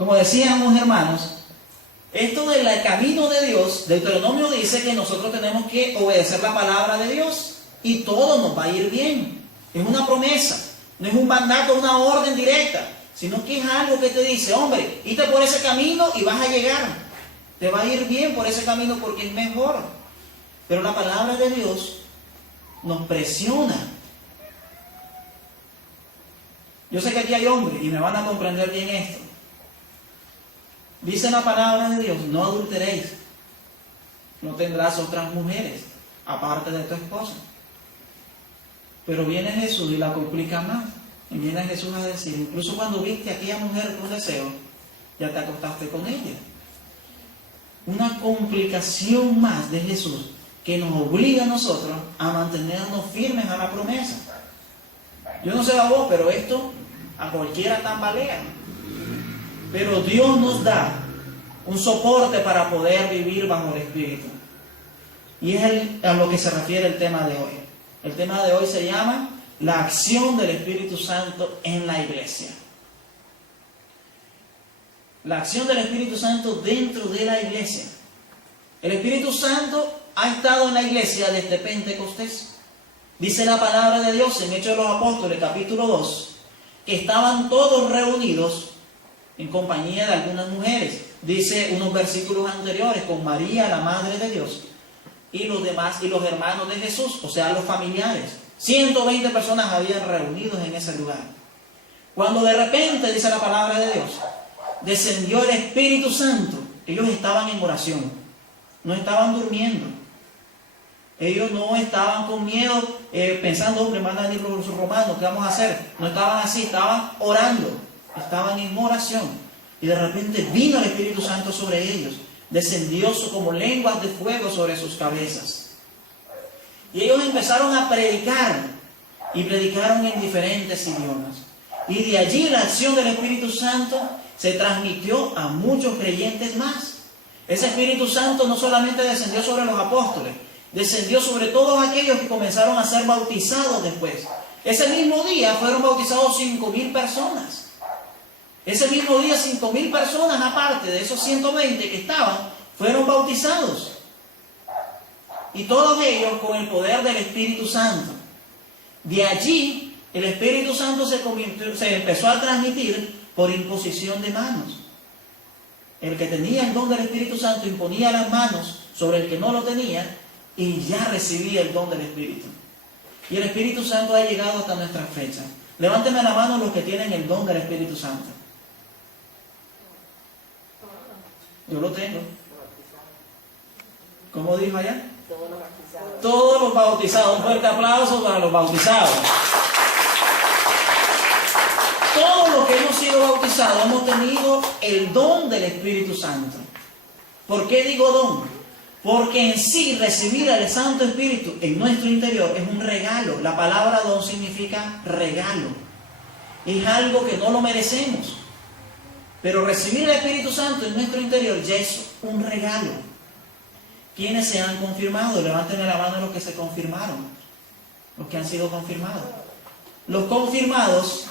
Como decíamos, hermanos, esto del camino de Dios, Deuteronomio dice que nosotros tenemos que obedecer la palabra de Dios y todo nos va a ir bien. Es una promesa, no es un mandato, una orden directa, sino que es algo que te dice, hombre, irte por ese camino y vas a llegar. Te va a ir bien por ese camino porque es mejor. Pero la palabra de Dios nos presiona. Yo sé que aquí hay hombres y me van a comprender bien esto. Dice la palabra de Dios, no adulteréis, no tendrás otras mujeres, aparte de tu esposa. Pero viene Jesús y la complica más. Y viene Jesús a decir, incluso cuando viste a aquella mujer con deseo, ya te acostaste con ella. Una complicación más de Jesús que nos obliga a nosotros a mantenernos firmes a la promesa. Yo no sé a vos, pero esto a cualquiera tambalea. Pero Dios nos da un soporte para poder vivir bajo el Espíritu. Y es a lo que se refiere el tema de hoy. El tema de hoy se llama la acción del Espíritu Santo en la iglesia. La acción del Espíritu Santo dentro de la iglesia. El Espíritu Santo ha estado en la iglesia desde Pentecostés. Dice la palabra de Dios en Hechos de los Apóstoles, capítulo 2, que estaban todos reunidos en compañía de algunas mujeres. Dice unos versículos anteriores, con María, la Madre de Dios, y los demás, y los hermanos de Jesús, o sea, los familiares. 120 personas habían reunidos en ese lugar. Cuando de repente, dice la palabra de Dios, descendió el Espíritu Santo, ellos estaban en oración, no estaban durmiendo. Ellos no estaban con miedo, pensando, hombre, van a venir los romanos, ¿qué vamos a hacer? No estaban así, estaban orando, estaban en oración. Y de repente vino el Espíritu Santo sobre ellos, descendió como lenguas de fuego sobre sus cabezas. Y ellos empezaron a predicar, y predicaron en diferentes idiomas. Y de allí la acción del Espíritu Santo se transmitió a muchos creyentes más. Ese Espíritu Santo no solamente descendió sobre los apóstoles, descendió sobre todos aquellos que comenzaron a ser bautizados después. Ese mismo día fueron bautizados 5,000 personas. Ese mismo día 5,000 personas, aparte de esos 120 que estaban, fueron bautizados. Y todos ellos con el poder del Espíritu Santo. De allí, el Espíritu Santo se empezó a transmitir por imposición de manos. El que tenía el don del Espíritu Santo imponía las manos sobre el que no lo tenía y ya recibía el don del Espíritu. Y el Espíritu Santo ha llegado hasta nuestras fechas. Levánteme la mano los que tienen el don del Espíritu Santo. Yo lo tengo. ¿Cómo dijo allá? Todos los bautizados. Un fuerte aplauso para los bautizados. Todos los que hemos sido bautizados hemos tenido el don del Espíritu Santo. ¿Por qué digo don? Porque en sí recibir al Santo Espíritu en nuestro interior es un regalo. La palabra don significa regalo. Es algo que no lo merecemos. Pero recibir el Espíritu Santo en nuestro interior ya es un regalo. ¿Quiénes se han confirmado? Levanten la mano los que se confirmaron. Los que han sido confirmados. Los confirmados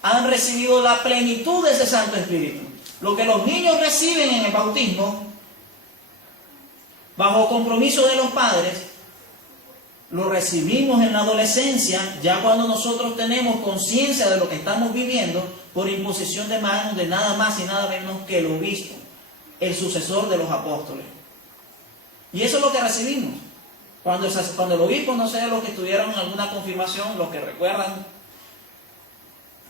han recibido la plenitud de ese Santo Espíritu. Lo que los niños reciben en el bautismo, bajo compromiso de los padres, lo recibimos en la adolescencia, ya cuando nosotros tenemos conciencia de lo que estamos viviendo, por imposición de manos de nada más y nada menos que el obispo, el sucesor de los apóstoles. Y eso es lo que recibimos. Cuando el obispo, no sé, los que tuvieron alguna confirmación, los que recuerdan,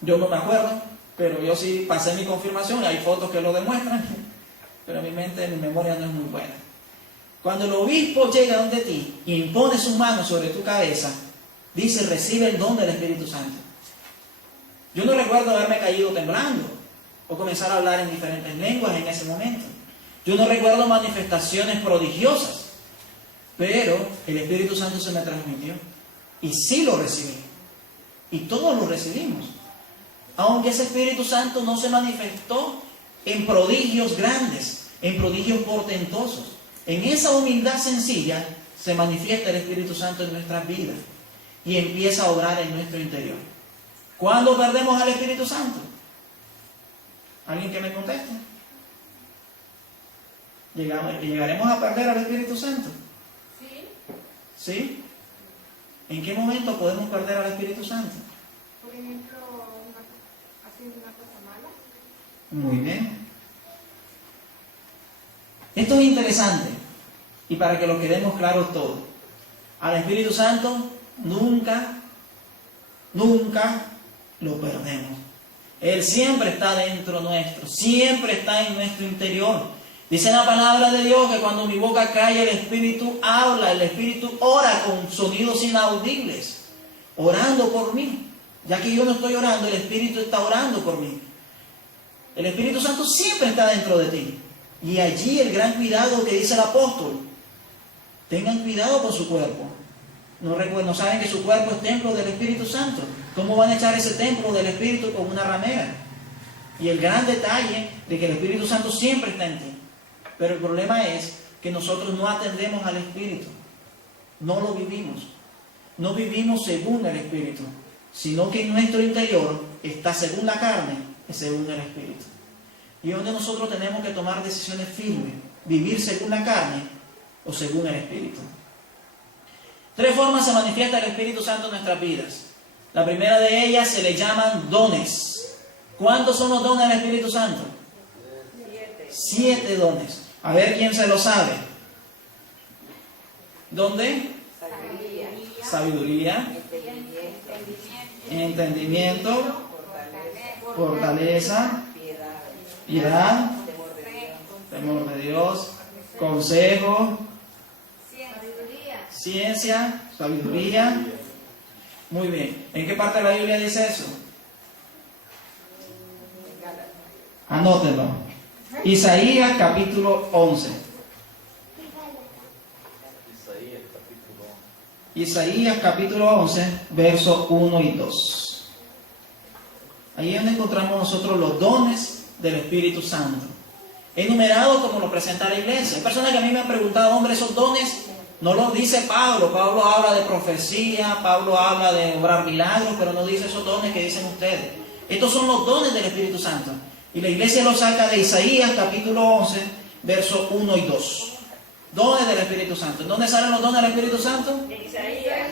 yo no me acuerdo, pero yo sí pasé mi confirmación, y hay fotos que lo demuestran, pero mi memoria no es muy buena. Cuando el obispo llega donde ti y impone sus manos sobre tu cabeza, dice, recibe el don del Espíritu Santo. Yo no recuerdo haberme caído temblando o comenzar a hablar en diferentes lenguas en ese momento. Yo no recuerdo manifestaciones prodigiosas, pero el Espíritu Santo se me transmitió y sí lo recibí. Y todos lo recibimos. Aunque ese Espíritu Santo no se manifestó en prodigios grandes, en prodigios portentosos. En esa humildad sencilla se manifiesta el Espíritu Santo en nuestras vidas y empieza a obrar en nuestro interior. ¿Cuándo perdemos al Espíritu Santo? ¿Alguien que me conteste? ¿Llegaremos a perder al Espíritu Santo? Sí. ¿Sí? ¿En qué momento podemos perder al Espíritu Santo? Por ejemplo, haciendo una cosa mala. Muy bien. Esto es interesante, y para que lo quedemos claros todos. Al Espíritu Santo nunca lo perdemos. Él siempre está dentro nuestro, siempre está en nuestro interior. Dice la palabra de Dios que cuando mi boca calla, el Espíritu habla, el Espíritu ora con sonidos inaudibles, orando por mí. Ya que yo no estoy orando, el Espíritu está orando por mí. El Espíritu Santo siempre está dentro de ti. Y allí el gran cuidado que dice el apóstol: tengan cuidado con su cuerpo. No saben que su cuerpo es templo del Espíritu Santo. ¿Cómo van a echar ese templo del Espíritu con una ramera? Y el gran detalle de que el Espíritu Santo siempre está en ti. Pero el problema es que nosotros no atendemos al Espíritu. No lo vivimos. No vivimos según el Espíritu, sino que en nuestro interior está según la carne y según el Espíritu. Y es donde nosotros tenemos que tomar decisiones firmes: vivir según la carne o según el Espíritu. 3 formas se manifiesta el Espíritu Santo en nuestras vidas. La primera de ellas se le llaman dones. ¿Cuántos son los dones del Espíritu Santo? 7 dones. A ver quién se lo sabe. ¿Dónde? Sabiduría. Entendimiento. Fortaleza. Piedad. Temor de Dios. Consejo. Ciencia. Sabiduría. Muy bien. ¿En qué parte de la Biblia dice eso? Anótenlo. Isaías capítulo 11. Isaías capítulo 11, versos 1 y 2. Ahí es donde encontramos nosotros los dones del Espíritu Santo, enumerados como lo presenta la iglesia. Hay personas que a mí me han preguntado: hombre, esos dones no los dice Pablo. Pablo habla de profecía, Pablo habla de obrar milagros, pero no dice esos dones que dicen ustedes. Estos son los dones del Espíritu Santo. Y la iglesia los saca de Isaías capítulo 11, versos 1 y 2. Dones del Espíritu Santo. ¿En dónde salen los dones del Espíritu Santo? En Isaías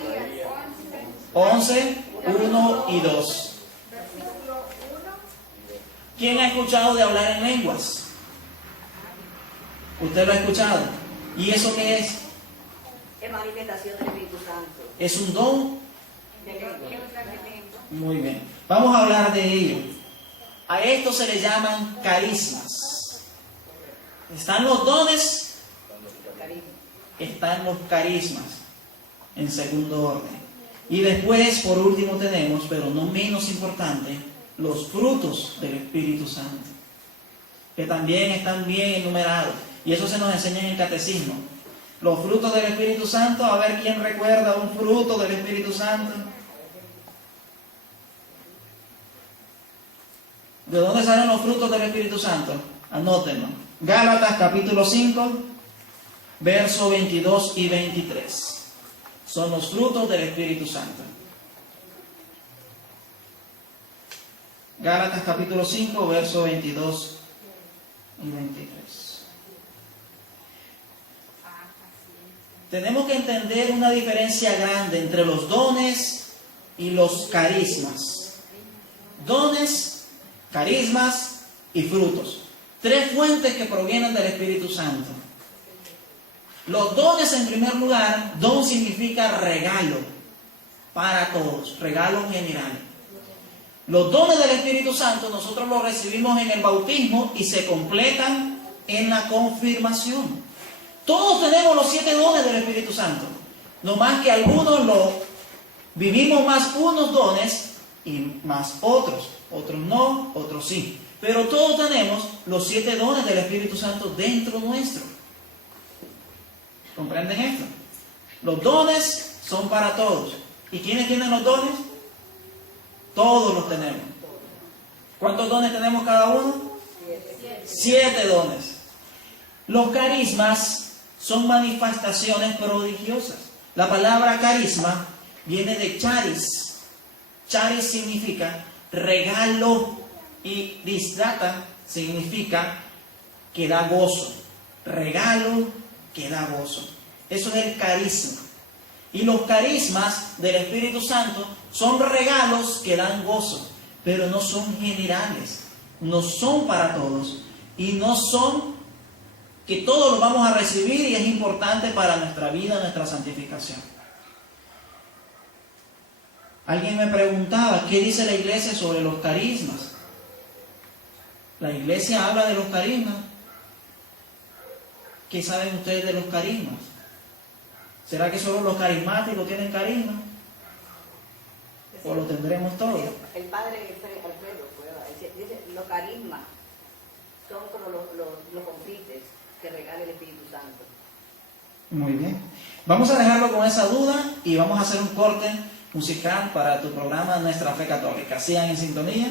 11, 1 y 2. ¿Quién ha escuchado de hablar en lenguas? ¿Usted lo ha escuchado? ¿Y eso qué es? Es manifestación del Espíritu Santo. ¿Es un don? Muy bien. Vamos a hablar de ello. A esto se le llaman carismas. Están los dones, están los carismas en segundo orden. Y después, por último, tenemos, pero no menos importante, los frutos del Espíritu Santo, que también están bien enumerados. Y eso se nos enseña en el catecismo. Los frutos del Espíritu Santo, a ver quién recuerda un fruto del Espíritu Santo. ¿De dónde salen los frutos del Espíritu Santo? Anótenlo. Gálatas capítulo 5, versos 22 y 23. Son los frutos del Espíritu Santo. Gálatas capítulo 5, versos 22 y 23. Tenemos que entender una diferencia grande entre los dones y los carismas. Dones, carismas y frutos. 3 fuentes que provienen del Espíritu Santo. Los dones, en primer lugar, don significa regalo para todos, regalo general. Los dones del Espíritu Santo nosotros los recibimos en el bautismo y se completan en la confirmación. Todos tenemos los 7 dones del Espíritu Santo, no más que algunos vivimos más unos dones y más otros no, otros sí. Pero todos tenemos los 7 dones del Espíritu Santo dentro nuestro. ¿Comprenden esto? Los dones son para todos. ¿Y quiénes tienen los dones? Todos los tenemos. ¿Cuántos dones tenemos cada uno? 7 dones. Los carismas son manifestaciones prodigiosas. La palabra carisma viene de charis. Charis significa regalo Y disdata significa que da gozo. Regalo que da gozo. Eso es el carisma. Y los carismas del Espíritu Santo son regalos que dan gozo, pero no son generales, no son para todos y no son que todos los vamos a recibir y es importante para nuestra vida, nuestra santificación. Alguien me preguntaba, ¿qué dice la iglesia sobre los carismas? La iglesia habla de los carismas. ¿Qué saben ustedes de los carismas? ¿Será que solo los carismáticos tienen carisma? ¿O lo tendremos todos? El padre Alfredo dice, los carismas son como los confites que regala el Espíritu Santo. Muy bien. Vamos a dejarlo con esa duda y vamos a hacer un corte musical para tu programa Nuestra Fe Católica. Sigan en sintonía.